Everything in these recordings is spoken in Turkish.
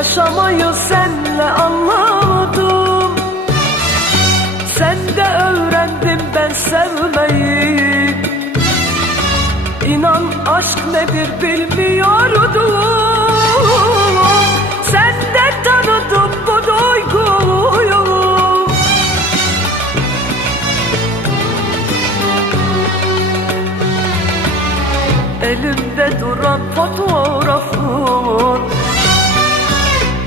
Yaşamayı senle anladım. Sende öğrendim ben sevmeyi. İnan aşk nedir bilmiyordum. Sende tanıdım bu duyguyu Elimde duran fotoğrafın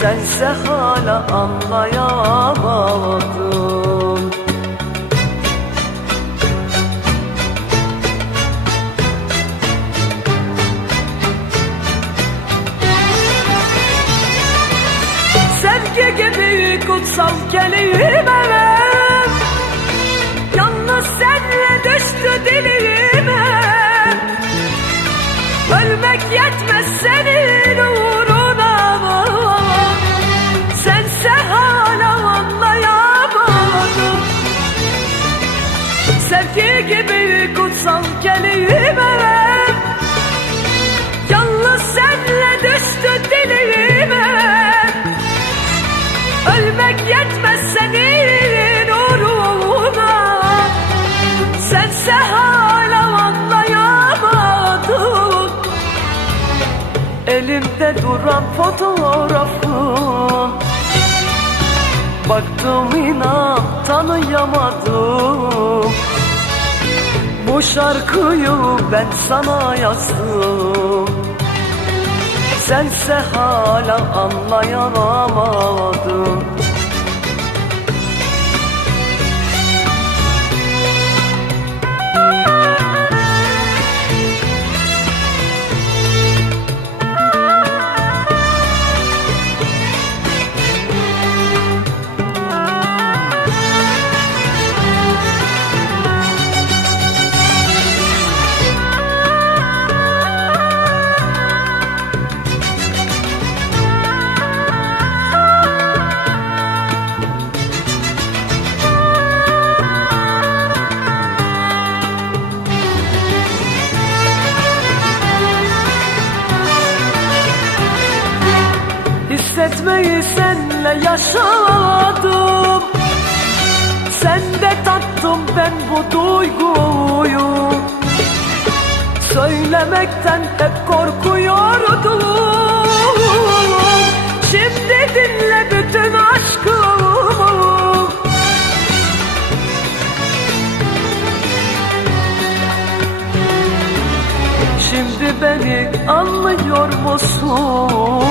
Sense hala anlayamadın Sevgi gibi kutsal kelime Yalnız senle düştü dilime. Ölmek yetmez senin uğruna Sevgi gibi kutsal kelime Yalnız senle düştü dilime Ölmek yetmez senin uğruna? Sense hala anlayamadın Elimde duran fotoğrafın Baktım inan tanıyamadım Bu şarkıyı ben sana yazdım. Sense hala anlayamadın Hissetmeyi senle yaşadım. Sende tattım ben bu duyguyu. Söylemekten hep korkuyordum. Şimdi dinle bütün aşkımı. Şimdi beni anlıyor musun?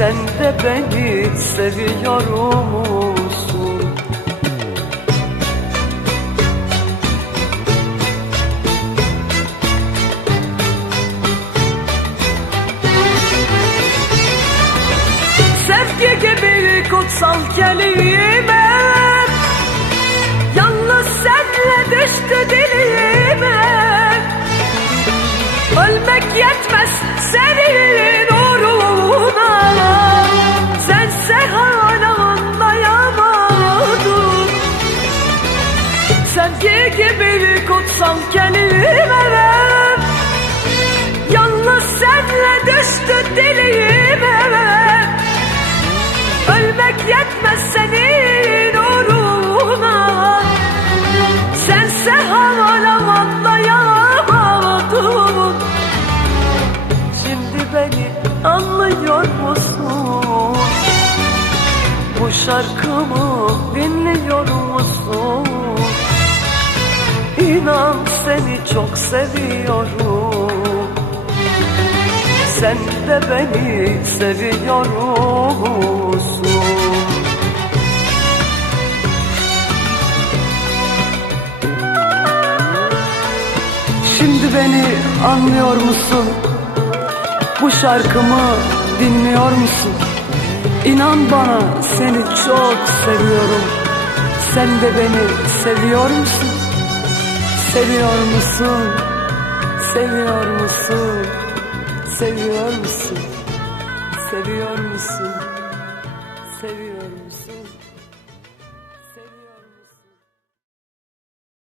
sen de beni seviyor musun? Sevgi gibi kutsal kelime Sevgi gibi kutsal kelime Yalnız senle düştü dilime Ölmek yetmez senin uğruna Sense hala anlayamadın Şimdi beni anlıyor musun? Bu şarkımı dinliyor musun? İnan seni çok seviyorum Sen de beni seviyor musun? Şimdi beni anlıyor musun? Bu şarkımı dinliyor musun? İnan bana seni çok seviyorum. Sen de beni seviyor musun? Seviyor musun? Seviyor musun? Seviyor musun? Seviyor musun? Seviyor musun?